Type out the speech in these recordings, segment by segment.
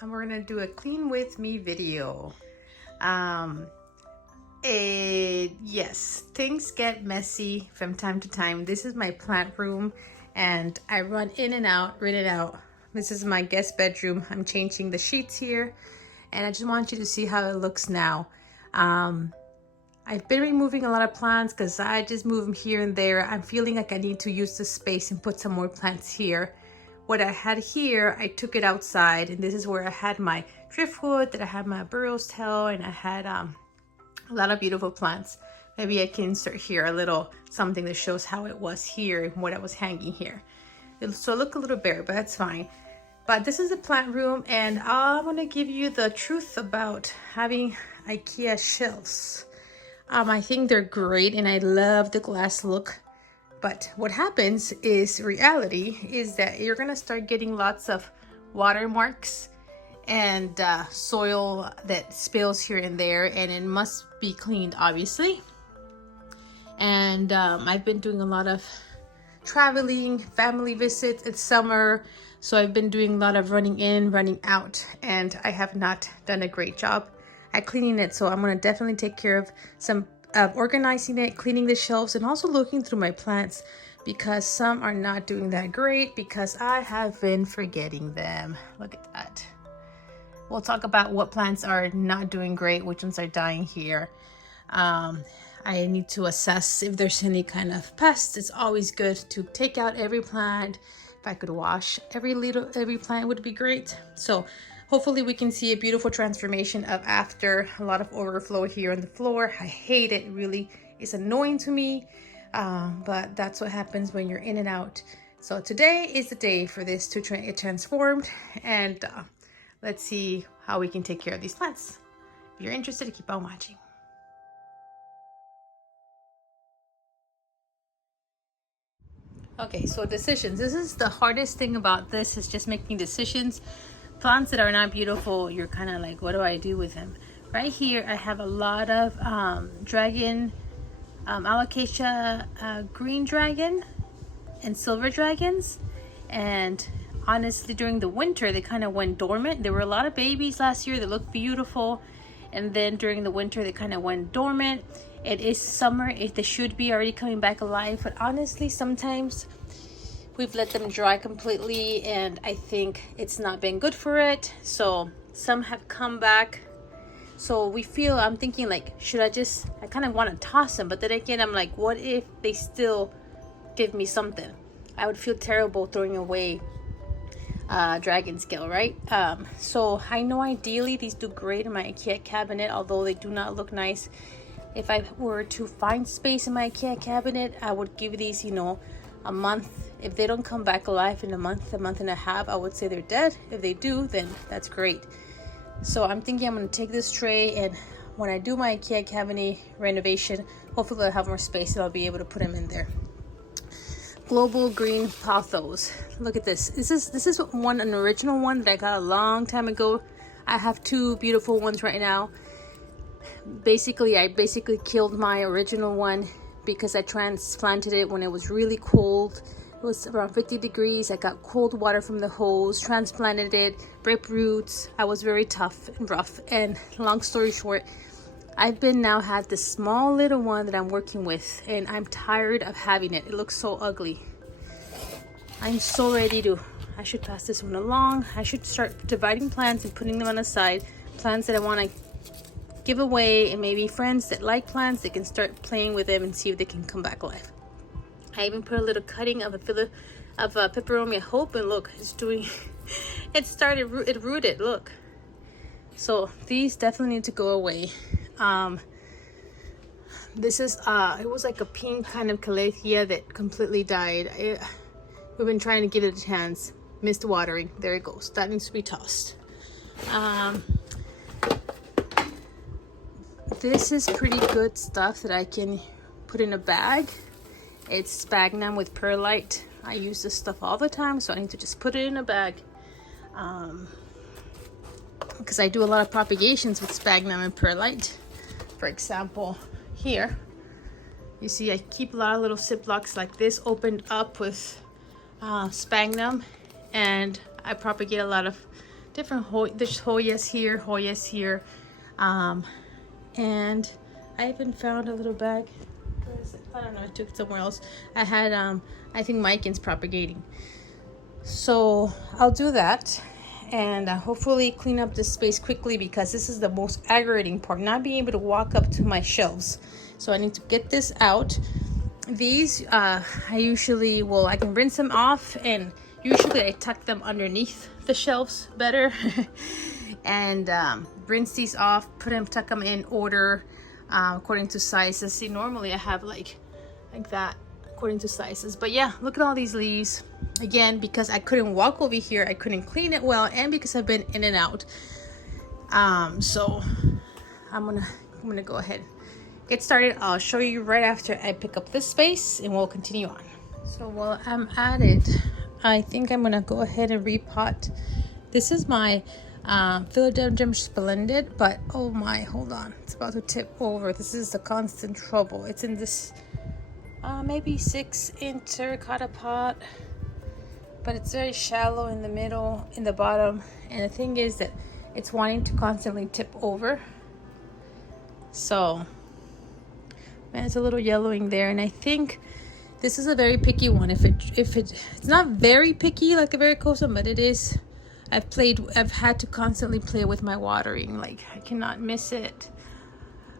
and we're gonna do a clean with me video. Yes, things get messy from time to time. This is my plant room and I run in and out. This is my guest bedroom. I'm changing the sheets here and I just want you to see how it looks now. I've been removing a lot of plants because I just move them here and there. I'm feeling like I need to use the space and put some more plants here. What I had here, I took it outside, and this is where I had my driftwood, that I had my burrows tail, and I had a lot of beautiful plants. Maybe I can insert here a little something that shows how it was here and what I was hanging here. So look a little bare, but that's fine. But this is the plant room, and I want to give you the truth about having IKEA shelves. I think they're great and I love the glass look, but what happens is reality is that you're gonna start getting lots of watermarks and soil that spills here and there, and it must be cleaned obviously. And I've been doing a lot of traveling, family visits. It's summer, so I've been doing a lot of running in, running out, and I have not done a great job at cleaning it. So I'm going to definitely take care of some organizing it, cleaning the shelves, and also looking through my plants because some are not doing that great because I have been forgetting them. Look at that. We'll talk about what plants are not doing great, which ones are dying here. I need to assess if there's any kind of pests. It's always good to take out every plant. If I could wash every plant would be great. So hopefully we can see a beautiful transformation of after. A lot of overflow here on the floor. I hate it, really. It's annoying to me, but that's what happens when you're in and out. So today is the day for this to get transformed, and let's see how we can take care of these plants. If you're interested, keep on watching. Okay, so decisions. This is the hardest thing about this, is just making decisions. Plants that are not beautiful, you're kind of like, what do I do with them? Right here, I have a lot of dragon, alocasia, green dragon, and silver dragons. And honestly, during the winter, they kind of went dormant. There were a lot of babies last year that looked beautiful. And then during the winter, they kind of went dormant. It is summer. They should be already coming back alive. But honestly, sometimes we've let them dry completely, and I think it's not been good for it. So some have come back. So I'm thinking like, I kind of want to toss them, but then again, I'm like, what if they still give me something? I would feel terrible throwing away dragon scale, right? So I know ideally these do great in my IKEA cabinet, although they do not look nice. If I were to find space in my IKEA cabinet, I would give these, a month. If they don't come back alive in a month and a half, I would say they're dead. If they do, then that's great. So I'm thinking I'm going to take this tray, and when I do my IKEA cabinet renovation, hopefully I'll have more space and I'll be able to put them in there. Global green pothos. Look at this. This is an original one that I got a long time ago. I have two beautiful ones right now. I basically killed my original one because I transplanted it when it was really cold. It was around 50 degrees. I got cold water from the hose, transplanted it, ripped roots. I was very tough and rough. And long story short, I've now had this small little one that I'm working with, and I'm tired of having it. It looks so ugly. I'm so ready I should pass this one along. I should start dividing plants and putting them on the side. Plants that I want to give away, and maybe friends that like plants, they can start playing with them and see if they can come back alive. I even put a little cutting of peperomia hope, and look, it's doing it rooted, look. So these definitely need to go away. This is it was like a pink kind of calathea that completely died. We've been trying to give it a chance. Missed watering. There it goes. That needs to be tossed. This is pretty good stuff that I can put in a bag. It's sphagnum with perlite. I use this stuff all the time, so I need to just put it in a bag. Because I do a lot of propagations with sphagnum and perlite. For example, here, you see I keep a lot of little Ziplocs like this opened up with sphagnum, and I propagate a lot of different there's Hoyas here, and I even found a little bag. Where is it? I don't know, I took it somewhere else. I had I think Miken's propagating, so I'll do that and hopefully clean up this space quickly, because this is the most aggravating part, not being able to walk up to my shelves. So I need to get this out. These I usually I can rinse them off, and usually I tuck them underneath the shelves better and rinse these off, tuck them in order according to sizes. See, normally I have like that according to sizes, but yeah, look at all these leaves. Again, because I couldn't walk over here, I couldn't clean it well, and because I've been in and out. So I'm gonna go ahead, get started. I'll show you right after I pick up this space, and we'll continue on. So while I'm at it, I think I'm gonna go ahead and repot. This is my Philodendron Splendid, but oh my, hold on, it's about to tip over. This is the constant trouble. It's in this maybe 6-inch terracotta pot, but it's very shallow in the middle, in the bottom, and the thing is that it's wanting to constantly tip over. So man, it's a little yellowing there, and I think this is a very picky one. It's not very picky like a varicosum, but it is. I've had to constantly play with my watering. Like, I cannot miss it.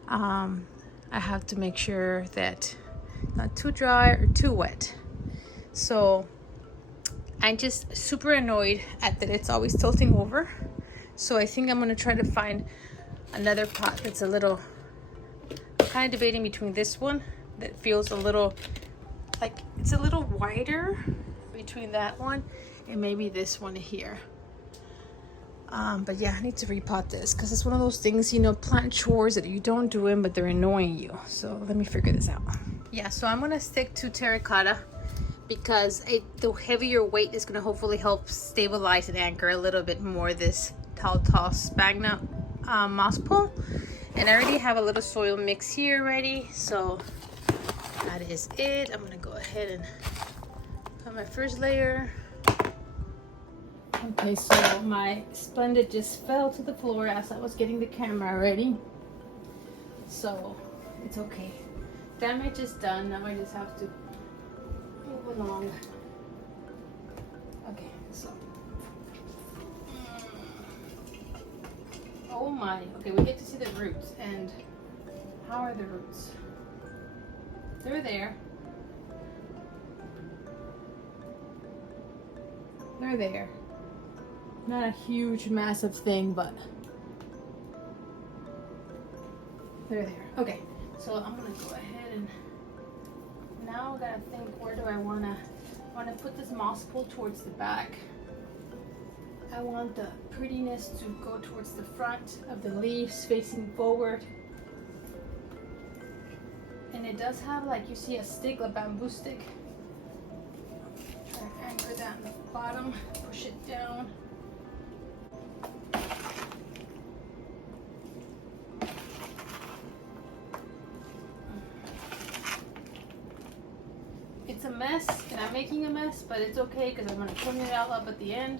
I have to make sure that not too dry or too wet. So I'm just super annoyed at that it's always tilting over. So I think I'm gonna try to find another pot that's a little, I'm kind of debating between this one that feels a little like it's a little wider, between that one and maybe this one here. But yeah, I need to repot this because it's one of those things, you know, plant chores that you don't do them, but they're annoying you. So let me figure this out. Yeah, so I'm gonna stick to terracotta because the heavier weight is gonna hopefully help stabilize and anchor a little bit more this tall sphagnum moss pole. And I already have a little soil mix here ready, so that is it. I'm gonna go ahead and put my first layer. Okay, so my Splendid just fell to the floor as I was getting the camera ready. So it's okay. Damage is done. Now I just have to move along. Okay, so. Oh my. Okay, we get to see the roots. And how are the roots? They're there. They're there. Not a huge, massive thing, but they're there. Okay, so I'm gonna go ahead and now I gotta think, where do I wanna put this moss pole towards the back. I want the prettiness to go towards the front of the leaves facing forward. And it does have, like, you see a stick, a bamboo stick. Try to anchor that in the bottom, push it down. It's a mess, and I'm making a mess, but it's okay because I'm going to clean it all up at the end.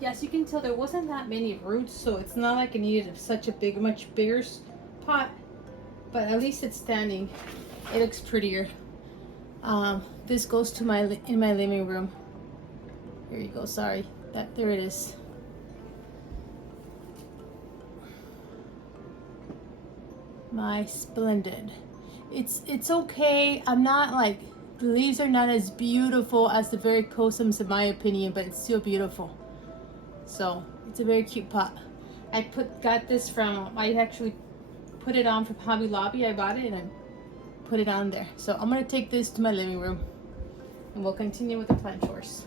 Yes, you can tell there wasn't that many roots, so it's not like it needed such a much bigger pot, but at least it's standing. It looks prettier. This goes to in my living room. Here you go. Sorry, there it is. My Splendid. It's okay. I'm not like, the leaves are not as beautiful as the varicosums in my opinion, but it's still beautiful. So it's a very cute pot. I got this from, I actually put it on from Hobby Lobby. I bought it and I put it on there. So I'm gonna take this to my living room and we'll continue with the plant chores.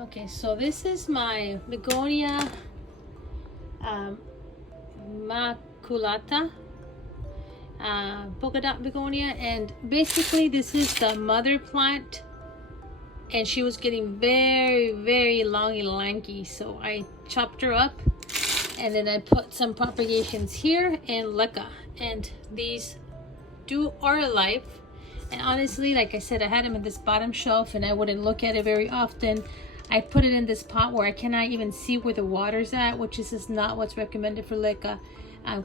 Okay, so this is my begonia maculata, polka dot begonia, and basically this is the mother plant, and she was getting very, very long and lanky, so I chopped her up and then I put some propagations here and leca, and these are alive. And honestly, like I said, I had them in this bottom shelf and I wouldn't look at it very often. I put it in this pot where I cannot even see where the water's at, which is just not what's recommended for leca.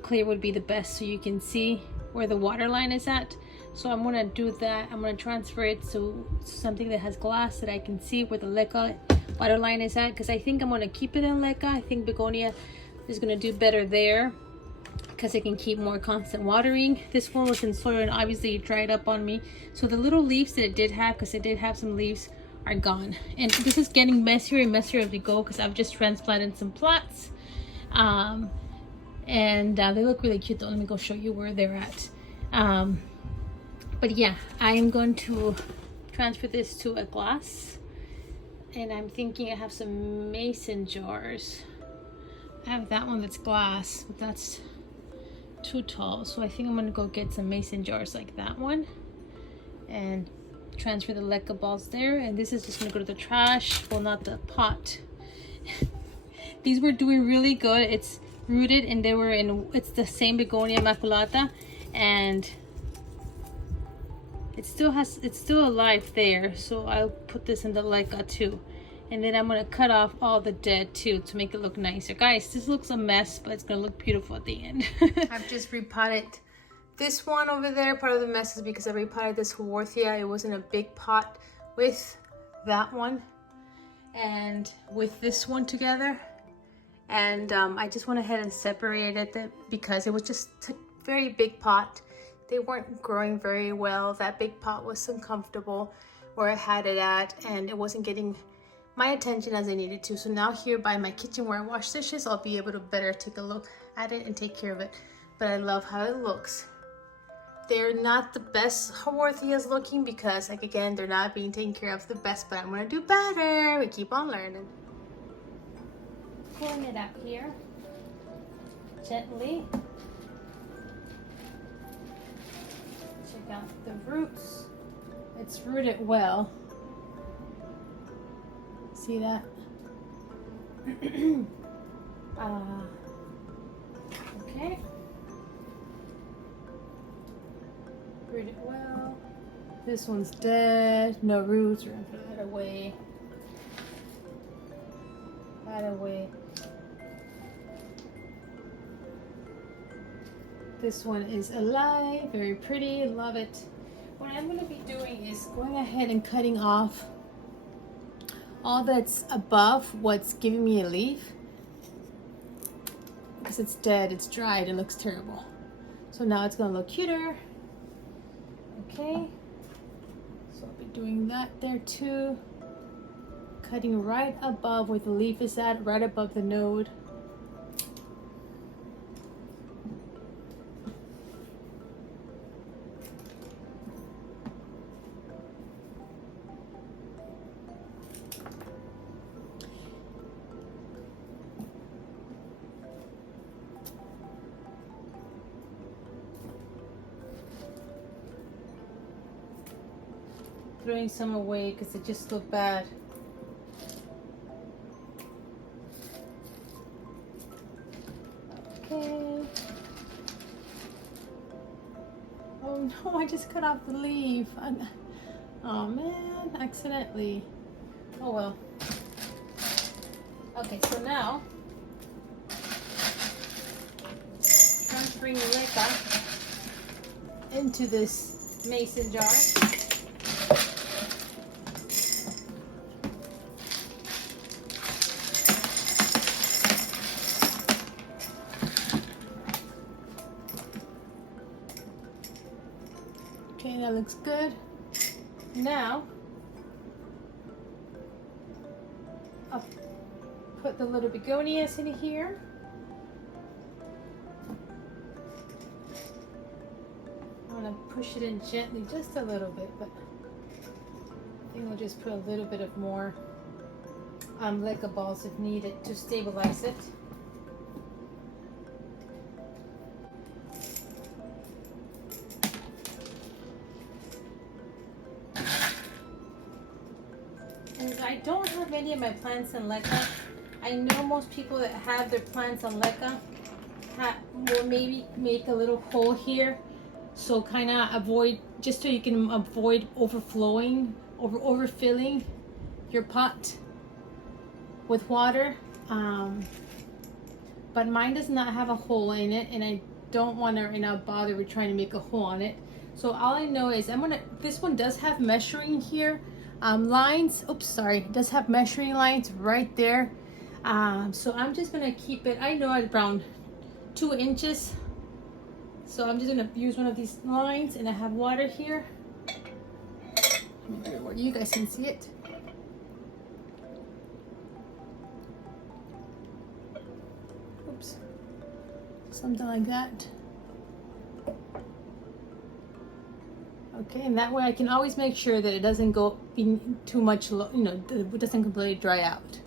Clear would be the best so you can see where the water line is at. So I'm gonna do that. I'm gonna transfer it to something that has glass that I can see where the leca water line is at, because I think I'm gonna keep it in leca. I think begonia is gonna do better there, because it can keep more constant watering. This one was in soil and obviously it dried up on me. So the little leaves that it did have, because it did have some leaves, are gone. And this is getting messier and messier as we go, because I've just transplanted some plots. They look really cute though. Let me go show you where they're at. But yeah, I am going to transfer this to a glass. And I'm thinking I have some mason jars. I have that one that's glass, but that's too tall, so I think I'm gonna go get some mason jars like that one and transfer the leca balls there. And this is just gonna go to the trash, well, not the pot. These were doing really good. It's rooted and they were in, it's the same begonia maculata, and it's still alive there, so I'll put this in the leca too. And then I'm gonna cut off all the dead too to make it look nicer. Guys, this looks a mess, but it's gonna look beautiful at the end. I've just repotted this one over there. Part of the mess is because I repotted this Haworthia. It was in a big pot with that one and with this one together. And I just went ahead and separated it because it was just a very big pot. They weren't growing very well. That big pot was uncomfortable where I had it at, and it wasn't getting my attention as I needed to. So now here by my kitchen where I wash dishes, I'll be able to better take a look at it and take care of it. But I love how it looks. They're not the best Haworthias looking because, like, again, they're not being taken care of the best, but I'm gonna do better. We keep on learning. Pulling it out here gently. Check out the roots. It's rooted well. See that? Okay. Rooted well. This one's dead. No roots. We're gonna put that away. That away. This one is alive. Very pretty. Love it. What I'm gonna be doing is going ahead and cutting off all that's above what's giving me a leaf, because it's dead, it's dried, it looks terrible. So now it's gonna look cuter. Okay, so I'll be doing that there too. Cutting right above where the leaf is at, right above the node. Throwing some away because it just looked bad. Okay. Oh no, I just cut off the leaf. Oh man, accidentally. Oh well. Okay, so now transferring the leca into this mason jar. Okay, that looks good. Now, I'll put the little begonias in here. I'm gonna push it in gently, just a little bit, but I think I'll just put a little bit of more leca balls if needed to stabilize it. I don't have any of my plants in leca. I know most people that have their plants on leca will maybe make a little hole here So kind of avoid, just so you can avoid overflowing, overfilling your pot with water. But mine does not have a hole in it, and I don't want to bother with trying to make a hole on it. So all I know is this one does have measuring here, lines. Oops, sorry, it does have measuring lines right there. So I'm just gonna keep it, I know, at around 2 inches. So I'm just gonna use one of these lines, and I have water here. Let me do it where you guys can see it. Oops, something like that. Okay, and that way I can always make sure that it doesn't go in too much, it doesn't completely dry out.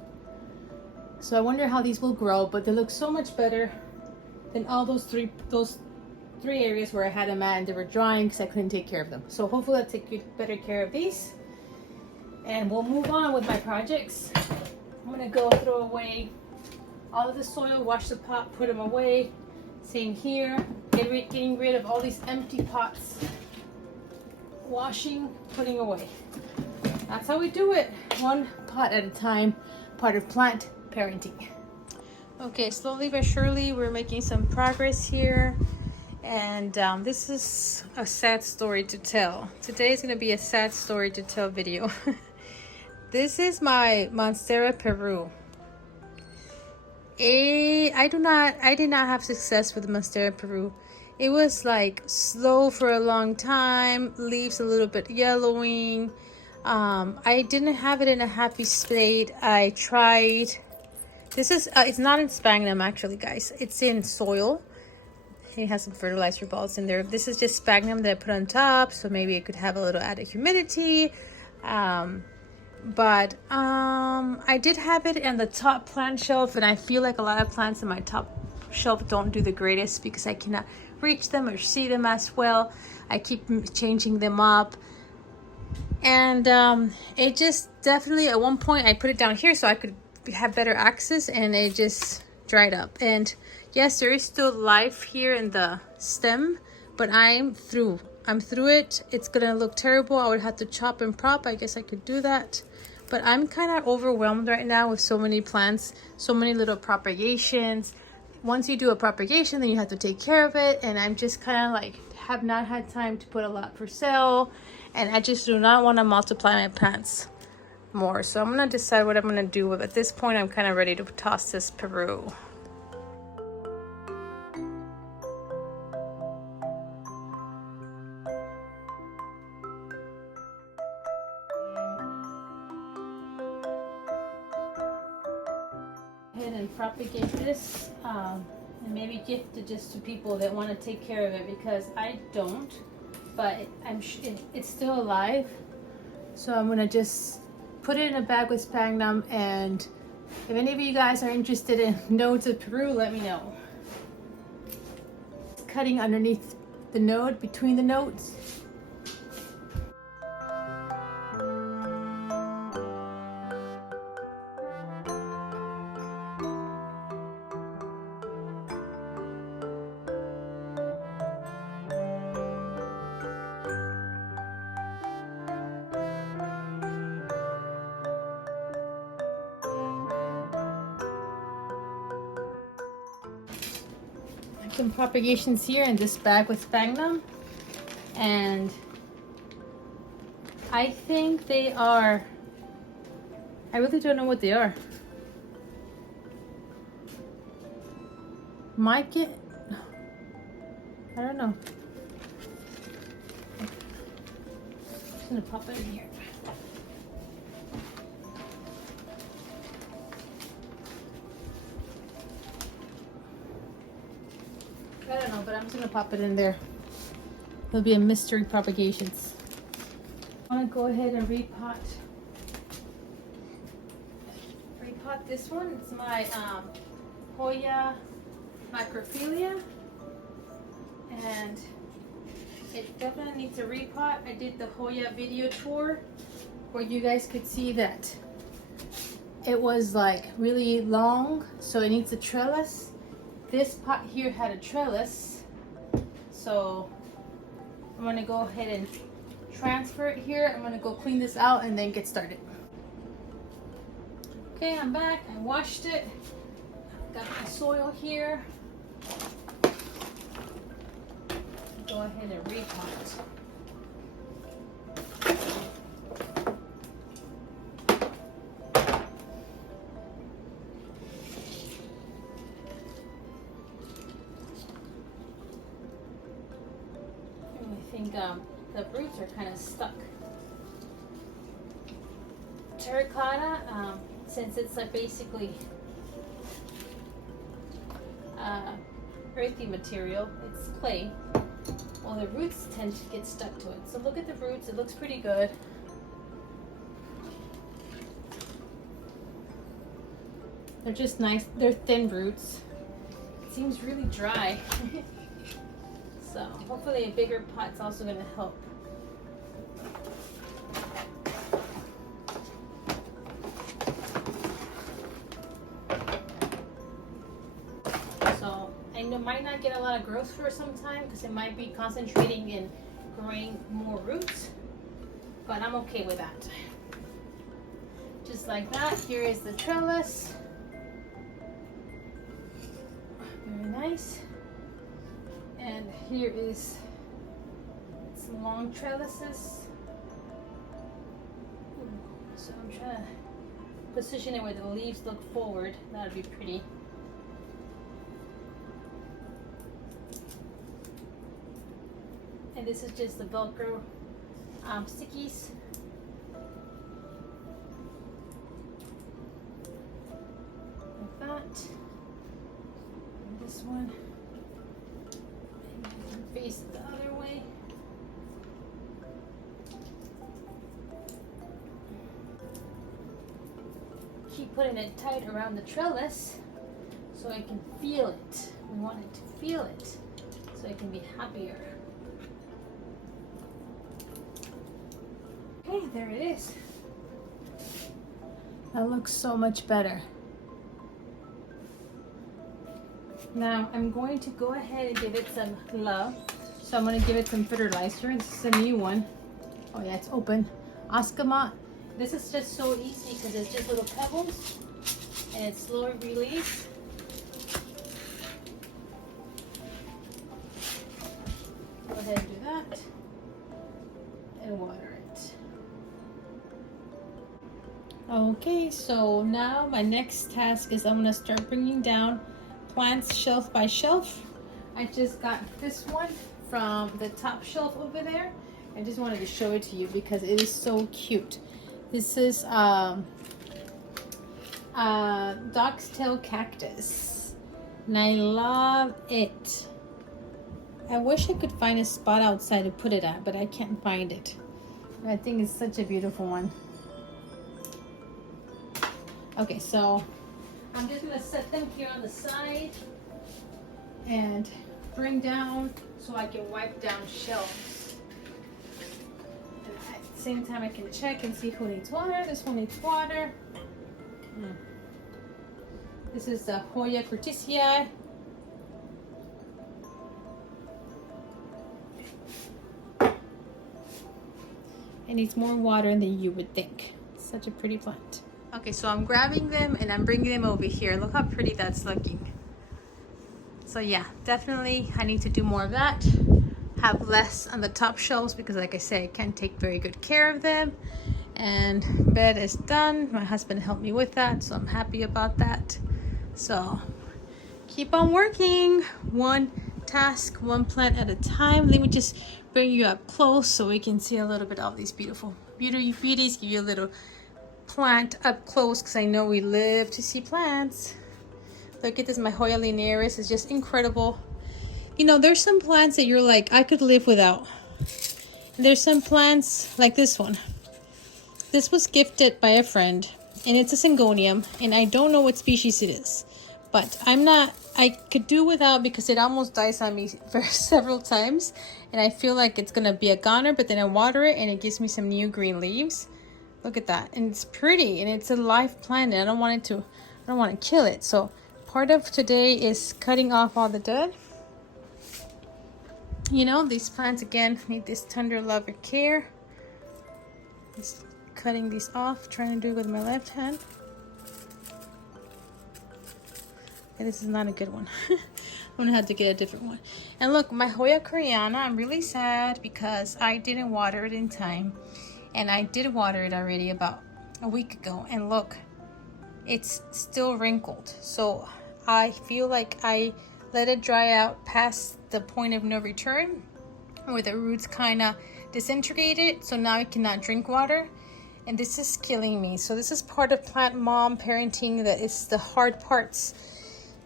So I wonder how these will grow, but they look so much better than all those three areas where I had them at and they were drying because I couldn't take care of them. So hopefully I'll take better care of these, and we'll move on with my projects. I'm gonna go throw away all of the soil, wash the pot, put them away. Same here, getting rid of all these empty pots. Washing, putting away. That's how we do it, one pot at a time, part of plant parenting. Okay, slowly but surely we're making some progress here, and this is a sad story to tell. Today is going to be a sad story to tell video. This is my Monstera Peru. I did not have success with Monstera Peru. It was like slow for a long time, leaves a little bit yellowing. I didn't have it in a happy state. I tried. This is, it's not in sphagnum actually, guys. It's in soil. It has some fertilizer balls in there. This is just sphagnum that I put on top, so maybe it could have a little added humidity. But I did have it in the top plant shelf, and I feel like a lot of plants in my top shelf don't do the greatest because I cannot reach them or see them as well. I keep changing them up, and it just definitely, at one point I put it down here so I could have better access, and it just dried up. And yes, there is still life here in the stem, but I'm through it. It's gonna look terrible. I would have to chop and prop. I guess I could do that, but I'm kind of overwhelmed right now with so many plants, so many little propagations. Once you do a propagation, then you have to take care of it, and I'm just kind of like have not had time to put a lot for sale, and I just do not want to multiply my plants more. So I'm gonna decide what I'm gonna do with it. At this point, I'm kind of ready to toss this Peru. Go ahead and propagate this, and maybe gift it just to people that want to take care of it, because I don't, but it's still alive. So I'm gonna just put it in a bag with sphagnum, and if any of you guys are interested in nodes of Peru, let me know. Cutting underneath the node, between the nodes. Some propagations here in this bag with sphagnum, and I think they are, I really don't know what they are. Might get, I don't know. I'm just gonna pop it in here. I don't know, but I'm just gonna pop it in there. It'll be a mystery propagations. I wanna go ahead and repot this one. It's my Hoya Macrophilia, and it definitely needs a repot. I did the Hoya video tour where you guys could see that it was like really long, so it needs a trellis. This pot here had a trellis, so I'm gonna go ahead and transfer it here. I'm gonna go clean this out and then get started. Okay, I'm back. I washed it. Got my soil here. Go ahead and repot. I think the roots are kind of stuck. Terracotta, since it's like basically earthy material, it's clay. Well, the roots tend to get stuck to it. So look at the roots, it looks pretty good. They're just nice, they're thin roots. It seems really dry. So hopefully a bigger pot's also gonna help. So I know might not get a lot of growth for some time because it might be concentrating in growing more roots, but I'm okay with that. Just like that, here is the trellis. Very nice. And here is some long trellises. So I'm trying to position it where the leaves look forward. That would be pretty. And this is just the VELCRO stickies. Like that. And this one. Face it the other way. Keep putting it tight around the trellis so I can feel it. We want it to feel it so I can be happier. Okay, there it is. That looks so much better. Now I'm going to go ahead and give it some love. So I'm going to give it some fertilizer. This is a new one. Oh yeah, it's open. Ascamat. This is just so easy because it's just little pebbles and it's slow release. Go ahead and do that and water it. Okay, so now my next task is I'm going to start bringing down plants shelf by shelf. I just got this one from the top shelf over there. I just wanted to show it to you because it is so cute. This is dog's tail cactus and I love it. I wish I could find a spot outside to put it at, but I can't find it. I think it's such a beautiful one. Okay, so I'm just gonna set them here on the side and bring down so I can wipe down shelves. And at the same time I can check and see who needs water. This one needs water. This is the Hoya Curtisii. It needs more water than you would think. It's such a pretty plant. Okay, so I'm grabbing them and I'm bringing them over here. Look how pretty that's looking. So yeah, definitely I need to do more of that. Have less on the top shelves because like I said, I can't take very good care of them. And bed is done. My husband helped me with that, so I'm happy about that. So keep on working. One task, one plant at a time. Let me just bring you up close so we can see a little bit of these beautiful beauties. Give you a little plant up close because I know we live to see plants. Look at this, my Hoya linearis is just incredible. You know, there's some plants that you're like, I could live without. And there's some plants like this one. This was gifted by a friend and it's a syngonium and I don't know what species it is, but I could do without because it almost dies on me for several times and I feel like it's gonna be a goner, but then I water it and it gives me some new green leaves. Look at that, and it's pretty and it's a live plant and I don't want to kill it. So part of today is cutting off all the dead You know, these plants again need this tender love and care. Just cutting these off, trying to do it with my left hand. And this is not a good one. I'm gonna have to get a different one. And look, my Hoya Koreana, I'm really sad because I didn't water it in time. And I did water it already about a week ago. And look, it's still wrinkled. So I feel like I let it dry out past the point of no return, where the roots kind of disintegrated. So now I cannot drink water. And this is killing me. So this is part of plant mom parenting, that it's the hard parts,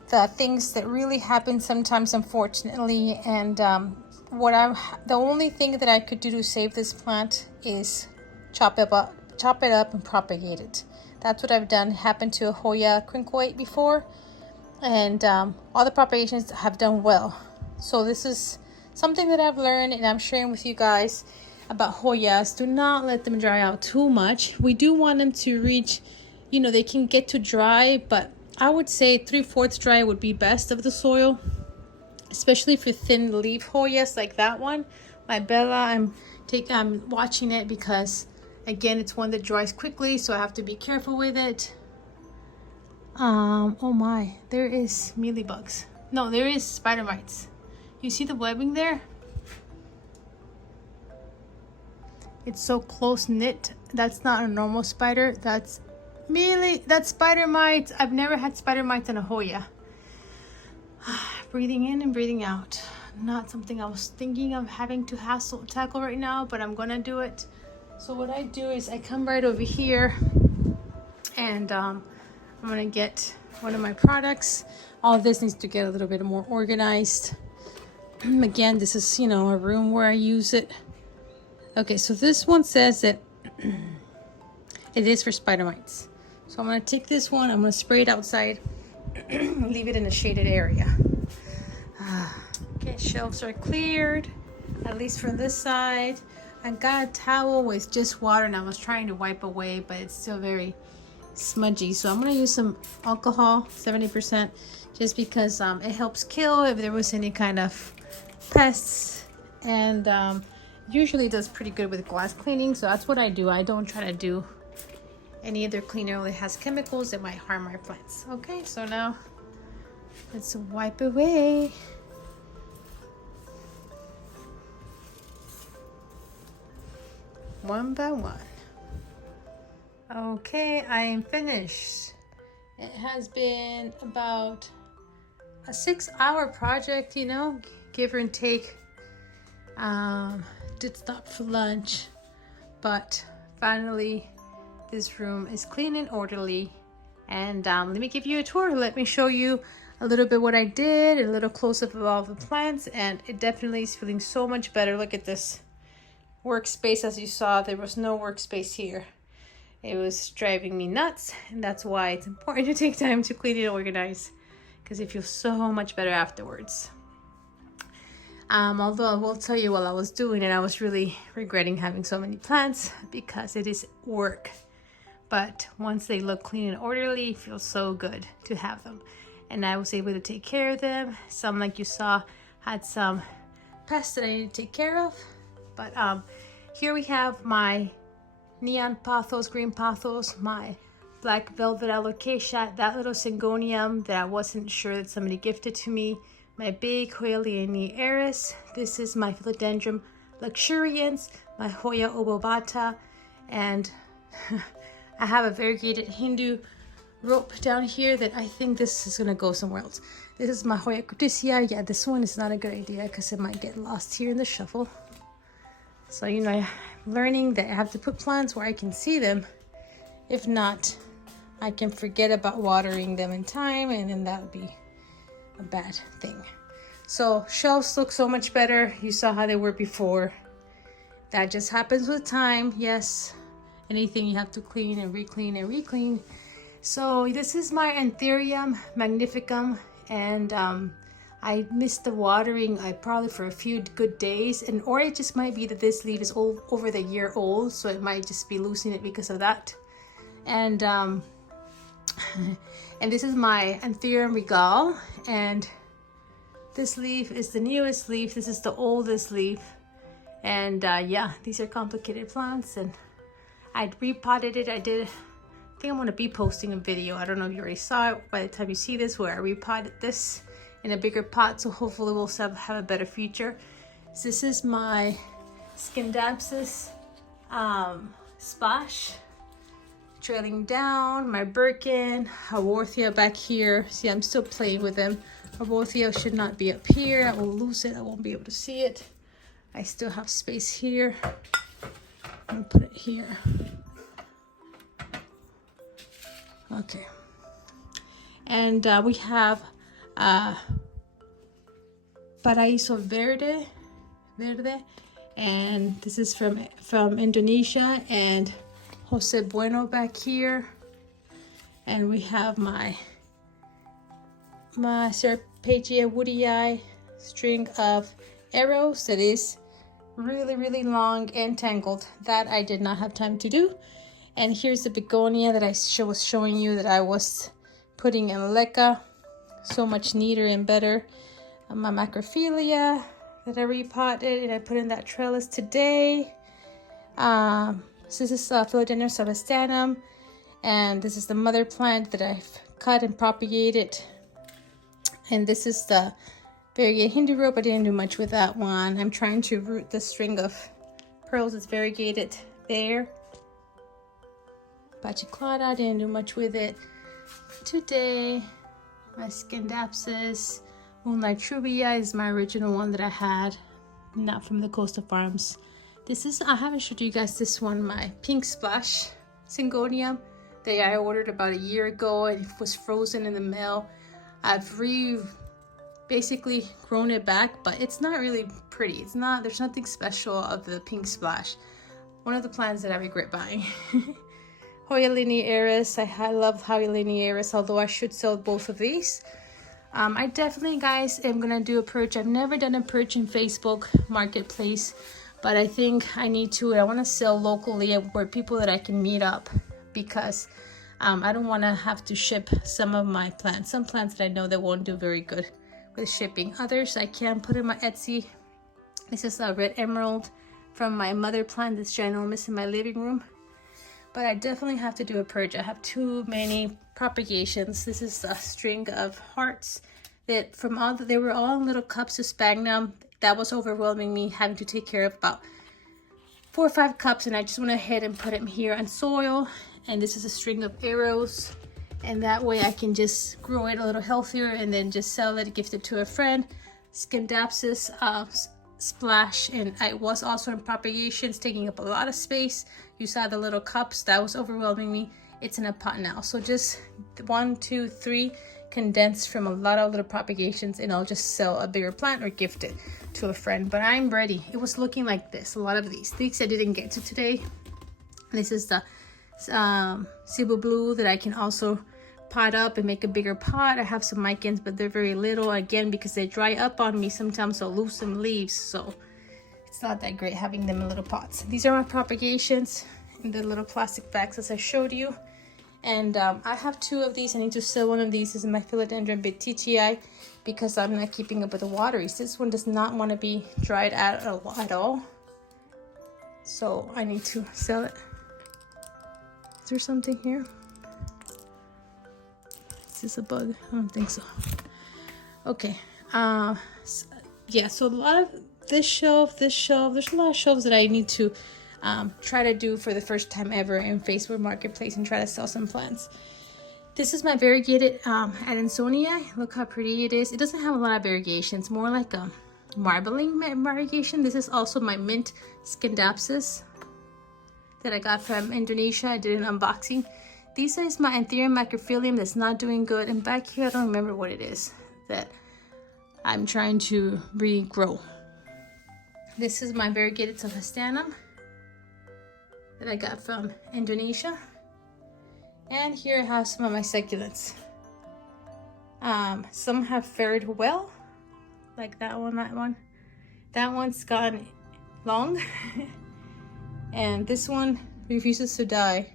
the things that really happen sometimes, unfortunately. And the only thing that I could do to save this plant is chop it up and propagate it. That's what I've done. It happened to a Hoya Quinquoite before, and all the propagations have done well. So this is something that I've learned, and I'm sharing with you guys about Hoyas. Do not let them dry out too much. We do want them to reach, you know, they can get to dry, but I would say 3/4 dry would be best of the soil, especially for thin leaf Hoyas like that one. My Bella, I'm watching it because, again, it's one that dries quickly, so I have to be careful with it. Oh my, there is mealybugs. No, there is spider mites. You see the webbing there? It's so close knit. That's not a normal spider. That's spider mites. I've never had spider mites in a Hoya. Breathing in and breathing out. Not something I was thinking of having to tackle right now, but I'm gonna do it. So what I do is I come right over here, and I'm gonna get one of my products. All of this needs to get a little bit more organized. Again, this is, you know, a room where I use it. Okay, so this one says that it is for spider mites. So I'm gonna take this one, I'm gonna spray it outside, leave it in a shaded area. Okay, shelves are cleared, at least from this side. I got a towel with just water, and I was trying to wipe away, but it's still very smudgy. So I'm gonna use some alcohol, 70%, just because it helps kill if there was any kind of pests, and usually does pretty good with glass cleaning. So that's what I do. I don't try to do any other cleaner that has chemicals that might harm my plants. Okay, so now let's wipe away. One by one. Okay, I am finished. It has been about a 6-hour project, you know, give or take. Did stop for lunch, but finally this room is clean and orderly. And let me give you a tour. Let me show you a little bit what I did, a little close-up of all the plants, and it definitely is feeling so much better. Look at this workspace. As you saw, there was no workspace here. It was driving me nuts, and that's why it's important to take time to clean and organize, because it feels so much better afterwards. Although I will tell you, while I was doing it, I was really regretting having so many plants because it is work. But once they look clean and orderly, it feels so good to have them. And I was able to take care of them. Some, like you saw, had some pests that I needed to take care of. But here we have my neon pothos, green pothos, my black velvet alocasia, that little syngonium that I wasn't sure that somebody gifted to me, my big Hoya Leonie Eris. This is my philodendron luxurians, my Hoya obovata, and I have a variegated Hindu rope down here that I think this is gonna go somewhere else. This is my Hoya crypticea. Yeah, this one is not a good idea because it might get lost here in the shuffle. So, you know, I'm learning that I have to put plants where I can see them. If not, I can forget about watering them in time, and then that would be a bad thing. So shelves look so much better. You saw how they were before. That just happens with time. Yes, anything you have to clean and re-clean and re-clean. So this is my Anthurium magnificum, and I missed the watering probably for a few good days, and or it just might be that this leaf is over the year old, so it might just be losing it because of that. And and this is my Anthurium regal, and This leaf is the newest leaf. This is the oldest leaf. And yeah, these are complicated plants, and I repotted it. I think I'm gonna be posting a video. I don't know if you already saw it by the time you see this, where I repotted this in a bigger pot, so hopefully we'll have a better future. So this is my Scindapsus splash. Trailing down, my Birkin, Haworthia back here. See, I'm still playing with them. Haworthia should not be up here. I will lose it. I won't be able to see it. I still have space here. I'm gonna put it here. Okay. And we have Paraíso Verde, and this is from Indonesia, and Jose Bueno back here. And we have my Serpagia woodii string of arrows that is really long and tangled. That I did not have time to do. And here's the begonia that I was showing you that I was putting in leca. So much neater and better. My macrophilia that I repotted and I put in that trellis today. So this is Philodendron sylvastanum, and this is the mother plant that I've cut and propagated. And this is the variegated Hindu rope. I didn't do much with that one. I'm trying to root the string of pearls that's variegated there. Pachiclata, I didn't do much with it today. My Scindapsus Moonlight Trubia is my original one that I had, not from the Coastal Farms. This is, I haven't showed you guys this one, my Pink Splash Syngonium that I ordered about a year ago. It was frozen in the mail. I've basically grown it back, but it's not really pretty. There's nothing special of the Pink Splash. One of the plants that I regret buying. Hoya linearis, I love Hoya linearis, although I should sell both of these. I definitely, guys, am gonna do a purge. I've never done a purge in Facebook Marketplace, but I think I need to. I want to sell locally where people that I can meet up, because I don't want to have to ship some of my plants. Some plants that I know that won't do very good with shipping. Others I can put in my Etsy. This is a red emerald from my mother plant that's ginormous in my living room. But I definitely have to do a purge. I have too many propagations. This is a string of hearts that they were all in little cups of sphagnum. That was overwhelming me, having to take care of about 4 or 5 cups, and I just went ahead and put them here on soil. And this is a string of arrows, and that way I can just grow it a little healthier and then just sell it, gift it to a friend. Scindapsus splash, and I was also in propagations, taking up a lot of space. You saw the little cups, that was overwhelming me. It's in a pot now, so just 1, 2, 3 condensed from a lot of little propagations, and I'll just sell a bigger plant or gift it to a friend. But I'm ready. It was looking like this, a lot of these I didn't get to today. This is the Cebu Blue that I can also pot up and make a bigger pot. I have some micans, but they're very little, again, because they dry up on me sometimes. I'll lose some leaves, so it's not that great having them in little pots. These are my propagations in the little plastic bags as I showed you. And I have 2 of these. I need to sell one of these. This is my Philodendron Bittichii, because I'm not keeping up with the wateries. This one does not want to be dried out at all, so I need to sell it. Is there something here? Is this a bug? I don't think so. Okay. Yeah, so a lot of this shelf, there's a lot of shelves that I need to try to do for the first time ever in Facebook Marketplace and try to sell some plants. This is my variegated Adansonia. Look how pretty it is. It doesn't have a lot of variegation. It's more like a marbling variegation. This is also my mint Scindapsus that I got from Indonesia. I did an unboxing. This is my Anthurium macrophilium that's not doing good. And back here, I don't remember what it is that I'm trying to regrow. This is my variegated sylvastanum that I got from Indonesia. And here I have some of my succulents. Some have fared well, like that one. That one's gone long. And this one refuses to die.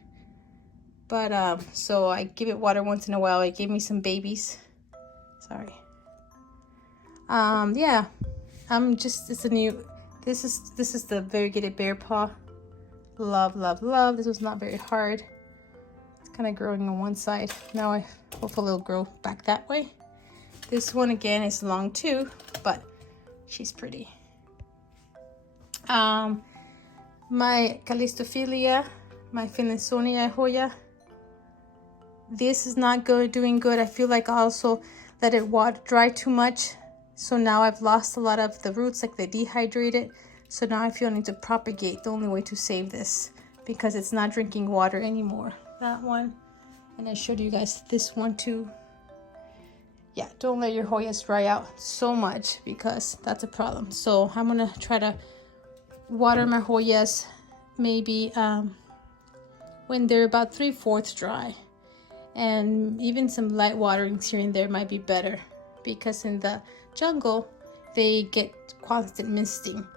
But so I give it water once in a while. It gave me some babies. Sorry. Yeah, it's a new, this is the Variegated Bear Paw. Love, love, love. This was not very hard. It's kind of growing on one side. Now I hopefully it'll grow back that way. This one again is long too, but she's pretty. My Callistophilia, my Finlaysonia Hoya. This is not doing good. I feel like I also let it dry too much. So now I've lost a lot of the roots, like they dehydrated. So now I feel I need to propagate. The only way to save this, because it's not drinking water anymore. That one. And I showed you guys this one too. Yeah, don't let your Hoyas dry out so much, because that's a problem. So I'm gonna try to water my Hoyas maybe when they're about 3/4 dry. And even some light waterings here and there might be better, because in the jungle they get constant misting.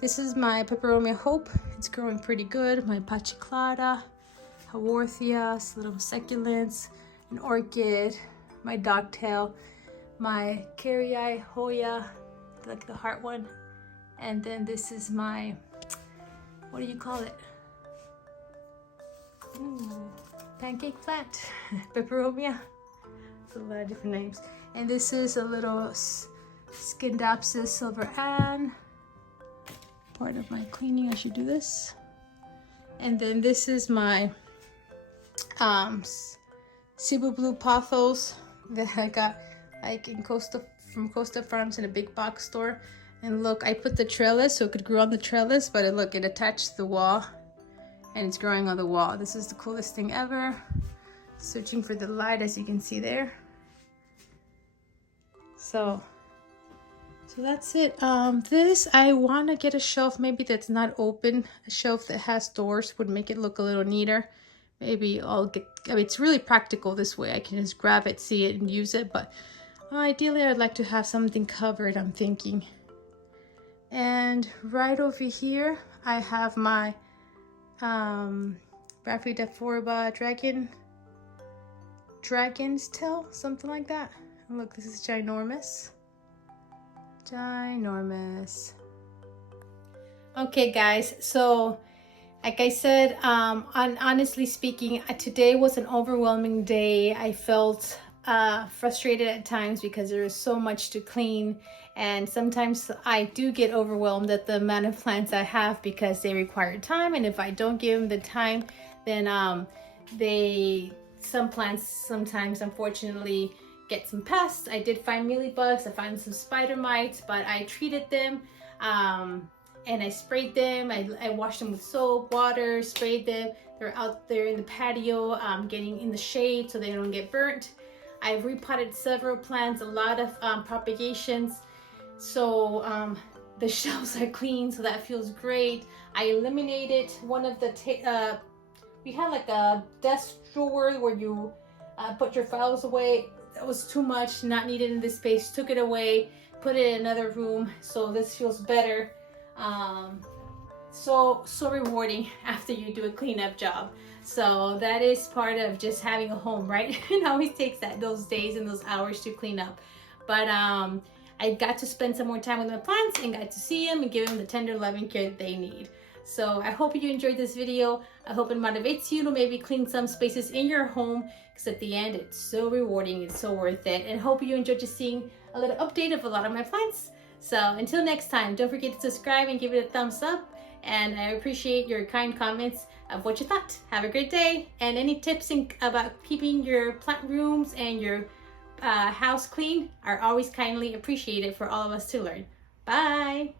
This is my Peperomia Hope. It's growing pretty good. My Pachiclata, Haworthias, little succulents, an orchid, my dogtail, my Carrii Hoya, like the heart one. And then this is my, what do you call it? Ooh, pancake plant, Peperomia. It's a lot of different names. And this is a little Scindapsus Silver Ann. Part of my cleaning, I should do this. And then this is my Cebu Blue Pothos that I got like in from Costa Farms in a big box store. And look, I put the trellis so it could grow on the trellis, but look, it attached to the wall and it's growing on the wall. This is the coolest thing ever. Searching for the light, as you can see there. So that's it. This, I want to get a shelf maybe that's not open. A shelf that has doors would make it look a little neater. Maybe I'll get, I mean, it's really practical this way. I can just grab it, see it, and use it. But ideally, I'd like to have something covered, I'm thinking. And right over here, I have my Rhaphidophorba dragon's tail, something like that. And look, this is ginormous. Ginormous. Okay guys, so like I said, honestly speaking, today was an overwhelming day. I felt frustrated at times because there is so much to clean, and sometimes I do get overwhelmed at the amount of plants I have because they require time, and if I don't give them the time, then some plants sometimes unfortunately get some pests. I did find mealybugs, I found some spider mites, but I treated them and I sprayed them. I washed them with soap, water, sprayed them. They're out there in the patio getting in the shade so they don't get burnt. I've repotted several plants, a lot of propagations, so the shelves are clean, so that feels great. I eliminated one of the we had like a desk drawer where you put your files away. That was too much, not needed in this space. Took it away, put it in another room, so this feels better. So rewarding after you do a cleanup job. So that is part of just having a home, right? It always takes those days and those hours to clean up. But I got to spend some more time with my plants and got to see them and give them the tender loving care that they need. So I hope you enjoyed this video. I hope it motivates you to maybe clean some spaces in your home, because at the end it's so rewarding, it's so worth it. And hope you enjoyed just seeing a little update of a lot of my plants. So until next time, don't forget to subscribe and give it a thumbs up. And I appreciate your kind comments of what you thought. Have a great day. And any tips about keeping your plant rooms and your house clean are always kindly appreciated for all of us to learn. Bye.